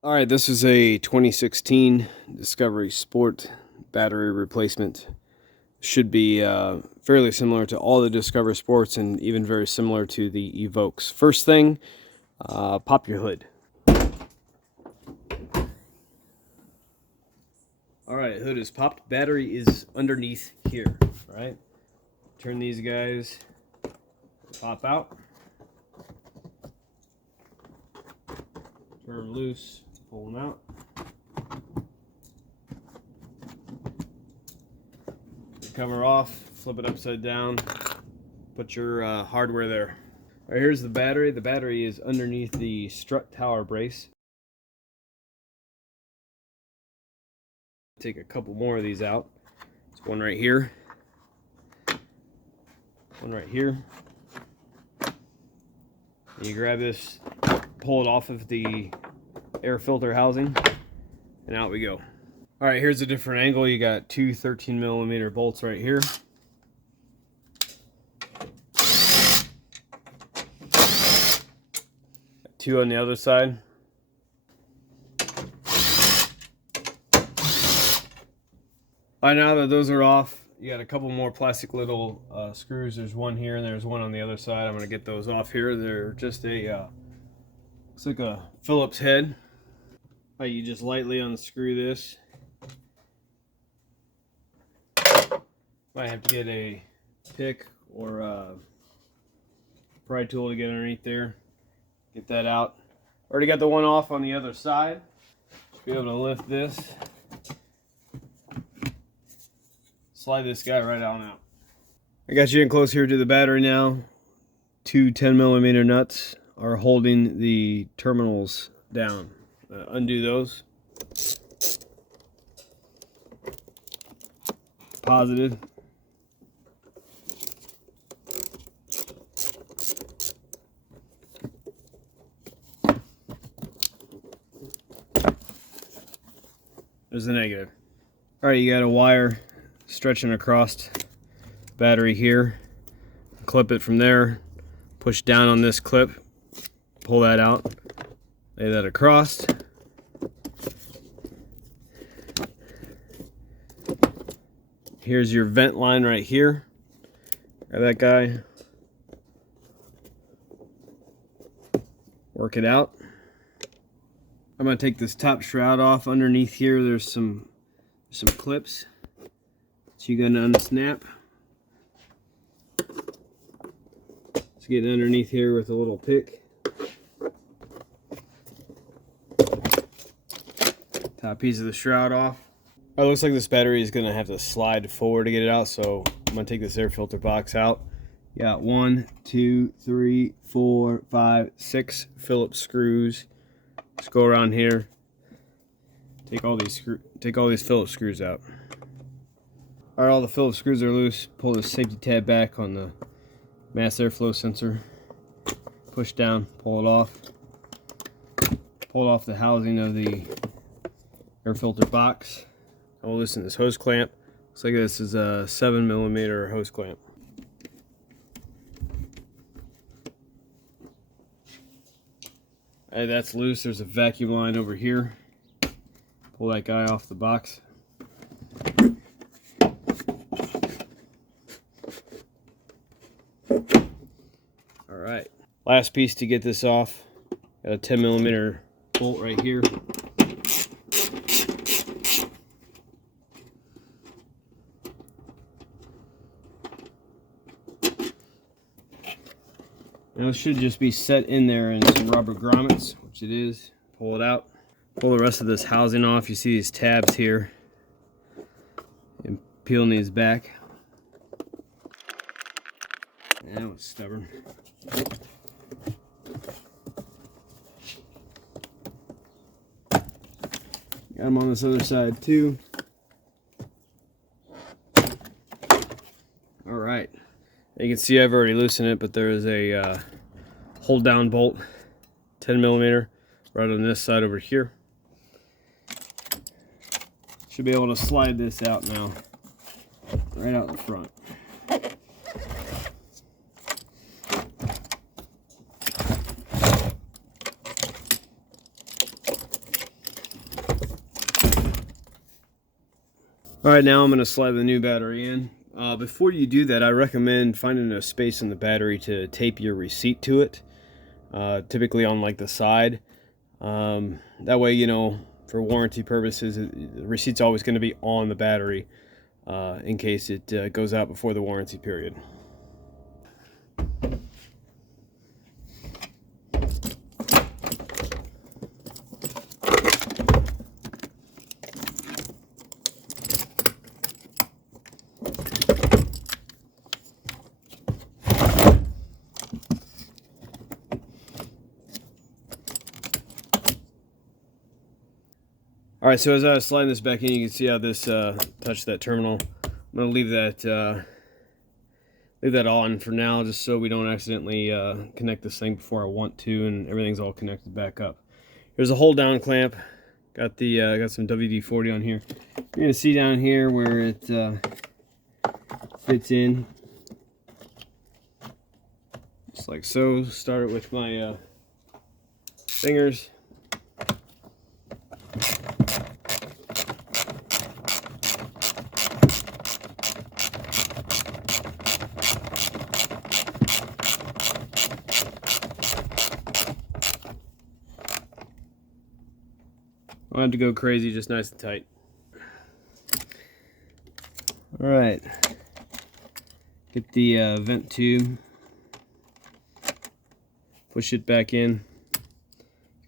All right, this is a 2016 Discovery Sport battery replacement. Should be fairly similar to all the Discovery Sports and even very similar to the Evokes. First thing, pop your hood. All right, hood is popped. Battery is underneath here, right? Turn these guys, pop out. Turn them loose, pull them out. Cover off, flip it upside down, put your hardware there. All right, here's the battery. The battery is underneath the strut tower brace. Take a couple more of these out. There's one right here, one right here. And you grab this, pull it off of the air filter housing, and out we go. All right, here's a different angle. You got two 13mm bolts right here. Two on the other side. All right, now that those are off, you got a couple more plastic little screws. There's one here and there's one on the other side. I'm gonna get those off here. They're just a, looks like a Phillips head. All right, you just lightly unscrew this. Might have to get a pick or a pry tool to get underneath there. Get that out. Already got the one off on the other side. Should be able to lift this. Slide this guy right on out. I got you in close here to the battery now. Two 10mm nuts are holding the terminals down. Undo those. Positive. There's the negative. All right, you got a wire stretching across battery here. Clip it from there. Push down on this clip. Pull that out. Lay that across. Here's your vent line right here. Grab that guy. Work it out. I'm gonna take this top shroud off. Underneath here, there's some clips that you're gonna unsnap. Let's get underneath here with a little pick. Top piece of the shroud off. It looks like this battery is gonna have to slide forward to get it out, so I'm gonna take this air filter box out. You got 1, 2, 3, 4, 5, 6 Phillips screws. Just go around here. Take all these Phillips screws out. All right, all the Phillips screws are loose. Pull the safety tab back on the mass airflow sensor. Push down, pull it off. Pull off the housing of the air filter box. I will loosen this hose clamp. Looks like this is a 7mm hose clamp. All right, that's loose. There's a vacuum line over here. Pull that guy off the box. All right, last piece to get this off. Got a 10mm bolt right here. Now it should just be set in there in some rubber grommets, which it is. Pull it out. Pull the rest of this housing off. You see these tabs here. And peeling these back. That was stubborn. Got them on this other side too. All right. You can see I've already loosened it, but there is a hold down bolt, 10mm, right on this side over here. Should be able to slide this out now, right out in front. Alright, now I'm going to slide the new battery in. Before you do that, I recommend finding a space in the battery to tape your receipt to it. Typically on like the side. That way, you know, for warranty purposes, the receipt's always going to be on the battery in case it goes out before the warranty period. Alright, so as I was sliding this back in, you can see how this touched that terminal. I'm going to leave that on for now, just so we don't accidentally connect this thing before I want to, and everything's all connected back up. Here's a hold down clamp. Got some WD-40 on here. You're going to see down here where it fits in. Just like so. Start it with my fingers. Don't have to go crazy, just nice and tight. Alright. Get the vent tube. Push it back in.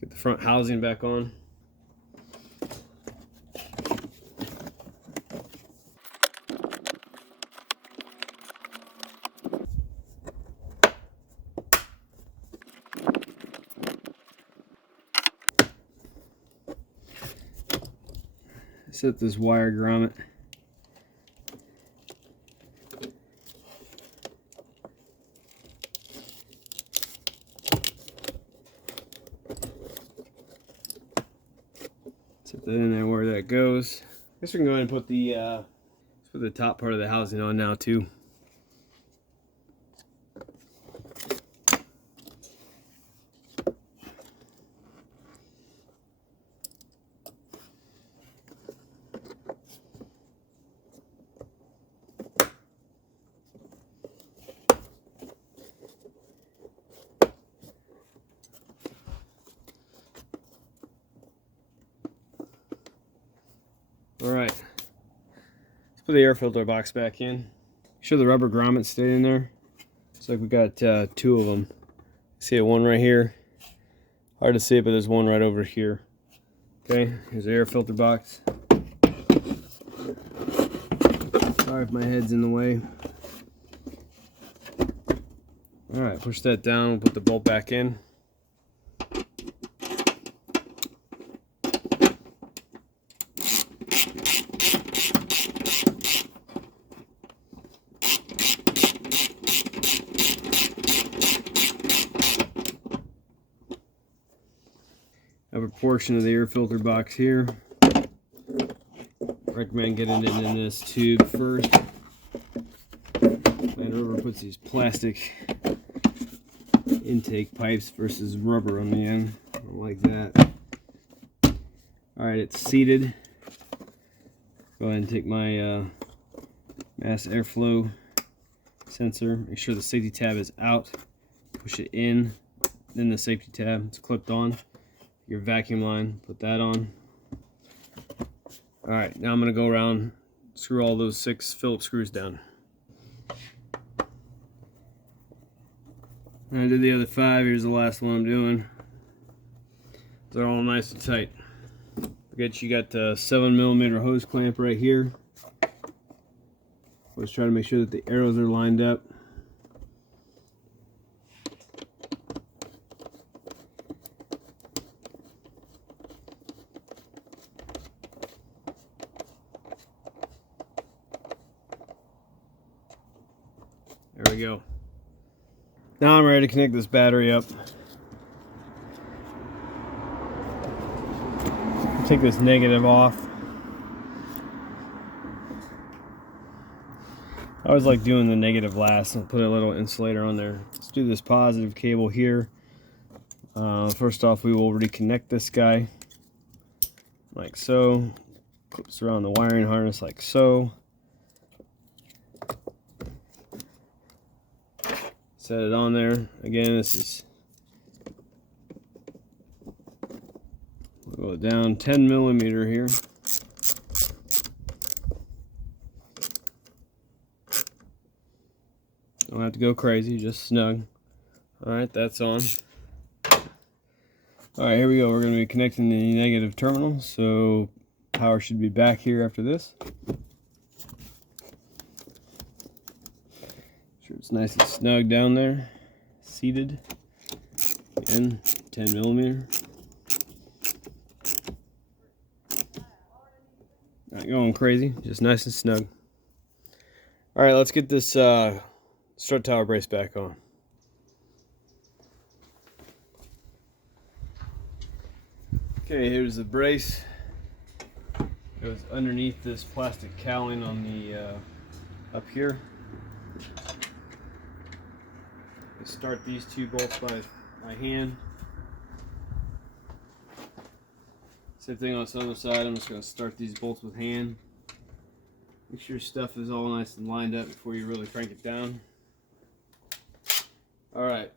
Get the front housing back on. Set this wire grommet. Set that in there where that goes. I guess we can go ahead and put the top part of the housing on now too. Alright, let's put the air filter box back in. Make sure the rubber grommets stay in there. Looks like we got two of them. See it, one right here. Hard to see it, but there's one right over here. Okay, here's the air filter box. Sorry if my head's in the way. Alright, push that down, we'll put the bolt back in. Have a portion of the air filter box here. Recommend getting it in this tube first. And Rover puts these plastic intake pipes versus rubber on the end. I don't like that. Alright, it's seated. Go ahead and take my mass airflow sensor. Make sure the safety tab is out. Push it in. Then the safety tab is clipped on. Your vacuum line, put that on. Alright, now I'm going to go around, screw all those 6 Phillips screws down. I did the other 5, here's the last one I'm doing. They're all nice and tight. Forget you got the 7mm hose clamp right here. Let's try to make sure that the arrows are lined up. There we go. Now I'm ready to connect this battery up. Take this negative off. I always like doing the negative last. I'll put a little insulator on there. Let's do this positive cable here. First off, we will reconnect this guy like so. Clips around the wiring harness like so. Set it on there. Again, this is, we'll go down 10 millimeter here. Don't have to go crazy, just snug. Alright, that's on. Alright, here we go. We're going to be connecting the negative terminal, so power should be back here after this. Sure it's nice and snug down there. Seated. Again, 10 millimeter. Not going crazy, just nice and snug. Alright, let's get this strut tower brace back on. Okay, here's the brace. It goes underneath this plastic cowling on the up here. I start these two bolts by hand. Same thing on this other side. I'm just going to start these bolts with hand. Make sure your stuff is all nice and lined up before you really crank it down. Alright.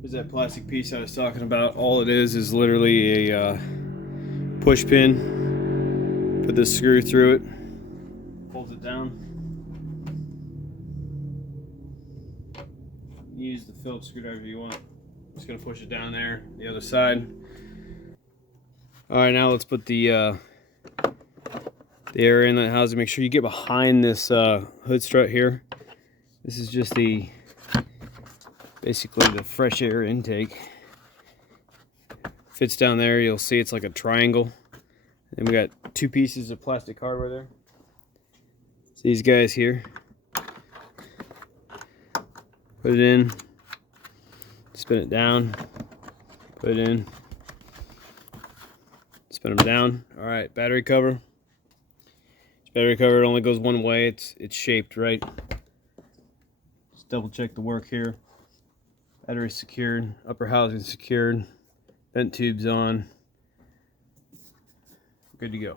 Here's that plastic piece I was talking about. All it is literally a push pin. Put this screw through it. Pulls it down. Use the Phillips screwdriver you want. Just gonna push it down there, the other side. Alright, now let's put the air inlet housing. Make sure you get behind this hood strut here. This is just basically the fresh air intake. Fits down there. You'll see it's like a triangle. And we got two pieces of plastic hardware there. It's these guys here. Put it in. Spin it down. Put it in. Spin them down. Alright, battery cover. This battery cover only goes one way. It's shaped right. Just double check the work here. Battery secured. Upper housing secured. Vent tubes on. Good to go.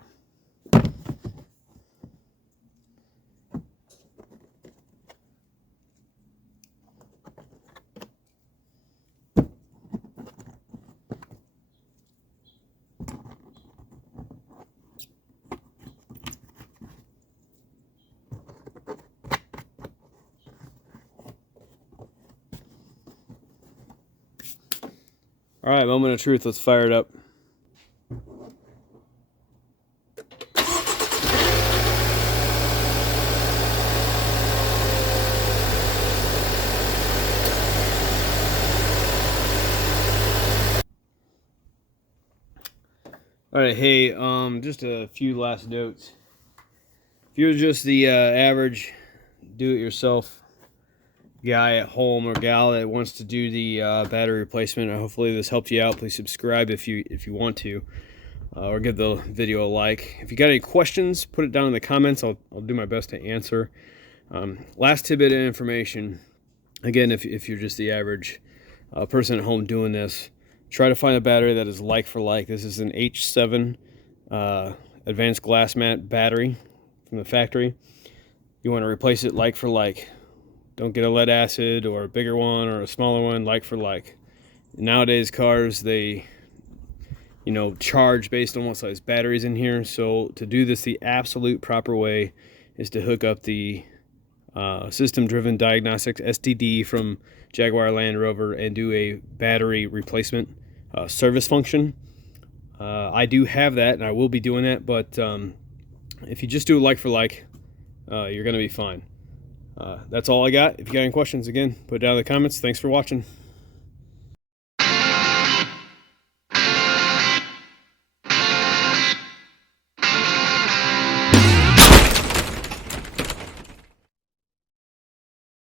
Alright, moment of truth, let's fire it up. Alright, hey, just a few last notes. If you're just the average do-it-yourself guy at home or gal that wants to do the battery replacement, hopefully this helped you out. Please subscribe if you want to, or give the video a like. If you got any questions, put it down in the comments. I'll do my best to answer. Last tidbit of information, again, if you're just the average person at home doing this, try to find a battery that is like for like. This is an H7 advanced glass mat battery from the factory. You want to replace it like for like. Don't get a lead acid or a bigger one or a smaller one, like for like. Nowadays cars, they charge based on what size batteries in here. So to do this the absolute proper way is to hook up the system driven diagnostics STD from Jaguar Land Rover and do a battery replacement service function. I do have that and I will be doing that, but if you just do it like for like, you're gonna be fine. That's all I got. If you got any questions, again, put it down in the comments. Thanks for watching.